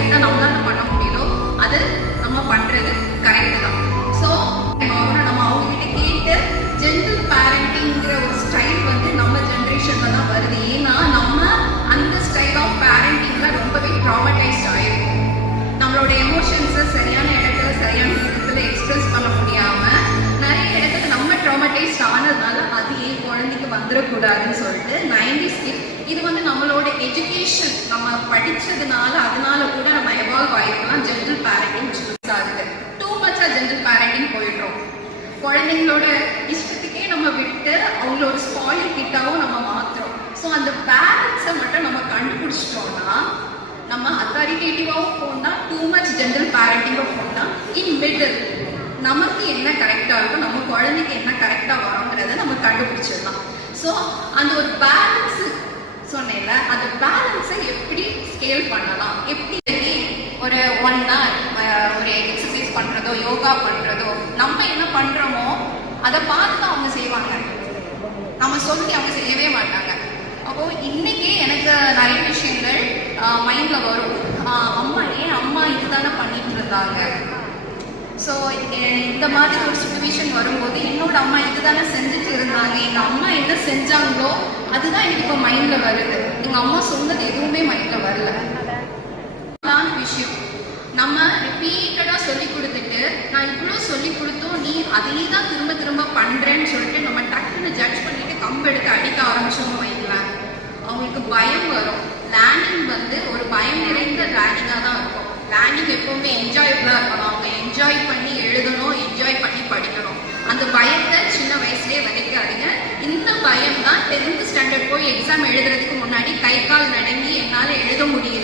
கரெக்டா நம்மளால பண்ண முடியுதோ அது நம்ம பண்றது கரெக்ட் தான். ஸோ நம்ம அவங்க கிட்ட கேட்டு ஜென்டில் பேரண்டிங்கிற ஒரு ஸ்டைல் வந்து நம்ம ஜென்ரேஷன்ல தான் வருது. ஏன்னா நம்ம அந்த ஸ்டைல் ஆஃப் பேரண்டிங்ல ரொம்பவே ட்ராமடைஸ்ட் ஆயிருக்கும். நம்மளோட எமோஷன்ஸை சரியான இடத்துல சரியான விதத்துல எக்ஸ்பிரஸ் பண்ண முடியாம நிறைய இடத்துல நம்ம ட்ராமடைஸ்ட் ஆனதுனால அது ஏன் குழந்தைக்கு வந்துடக்கூடாதுன்னு சொல்லிட்டு 90s இது வந்து நம்மளோட எஜுகேஷன் நம்ம படிச்சதுனால அதனால கூட நம்ம எவால்வ் ஆயிருக்கலாம். ஜென்டில் பேரண்டிங் சூஸ் ஆகுது. டூ மச்சா ஜென்டில் பேரண்டிங் போயிடுறோம். குழந்தைங்களோட இஷ்டத்துக்கே நம்ம விட்டு அவங்களோட ஸ்பாயில் கிட்டாவும் நம்ம மாத்துறோம். ஸோ அந்த பேரண்ட்ஸை மட்டும் நம்ம கண்டுபிடிச்சிட்டோம்னா நம்ம அத்தாரிட்டேட்டிவாகவும் போனா டூ மச் ஜென்டில் பேரண்டிங்காக போனா இன் மிடில் நமக்கு என்ன கரெக்டாக இருக்கும், நம்ம குழந்தைக்கு என்ன கரெக்டாக வரோங்கிறத நம்ம கண்டுபிடிச்சிடலாம். ஸோ அந்த ஒரு பேலன்ஸ் சொன்னேன்ல, அந்த பேலன்ஸை எப்படி ஸ்கேல் பண்ணலாம், எப்படி ஒரு 1 hour ஒரு எக்ஸசைஸ் பண்ணுறதோ யோகா பண்ணுறதோ நம்ம என்ன பண்ணுறோமோ அதை பார்த்து தான் அவங்க செய்வாங்க. நம்ம சொல்லி அவங்க செய்யவே மாட்டாங்க. அப்போ இன்னைக்கே எனக்கு நிறைய விஷயங்கள் மைண்டில் வரும். அம்மா இதுதானே பண்ணிட்டு இருந்தாங்க. ஸோ இந்த மாதிரி ஒரு சுச்சுவேஷன் வரும்போது என்னோட அம்மா இதுதானே செஞ்சுட்டு இருந்தாங்க, எங்கள் அம்மா என்ன செஞ்சாங்களோ அதுதான் எனக்கு இப்போ மைண்டில் வருது. எங்கள் அம்மா சொன்னது எதுவுமே மைண்டில் வரல. விஷயம் நம்ம ரிப்பீட்டடாக சொல்லி கொடுத்துட்டு நான் இவ்வளோ சொல்லி கொடுத்தோம் நீ அதையே தான் திரும்ப திரும்ப பண்ணுறேன்னு சொல்லிட்டு நம்ம டக்குன்னு ஜட்ஜ் பண்ணிட்டு கம்பெடுத்து அடிக்க ஆரம்பிச்சோம் வைங்களேன், அவங்களுக்கு பயம் வரும். லேர்னிங் வந்து ஒரு பயம் நிறைந்த லேர்னிங்காக தான் இருக்கும். லேர்னிங் எப்பவுமே என்ஜாயபிளாக இருக்கணும். அவங்க என்ஜாய் பண்ணி எழுதணும், என்ஜாய் பண்ணி படிக்கணும். அந்த பயத்தை சின்ன வயசுலேயே விதைக்காதீங்க. இந்த பயம் தான் 10th ஸ்டாண்டர்ட் போய் எக்ஸாம் எழுதுறதுக்கு முன்னாடி கை கால் நடுங்கி என்னால் எழுத முடியல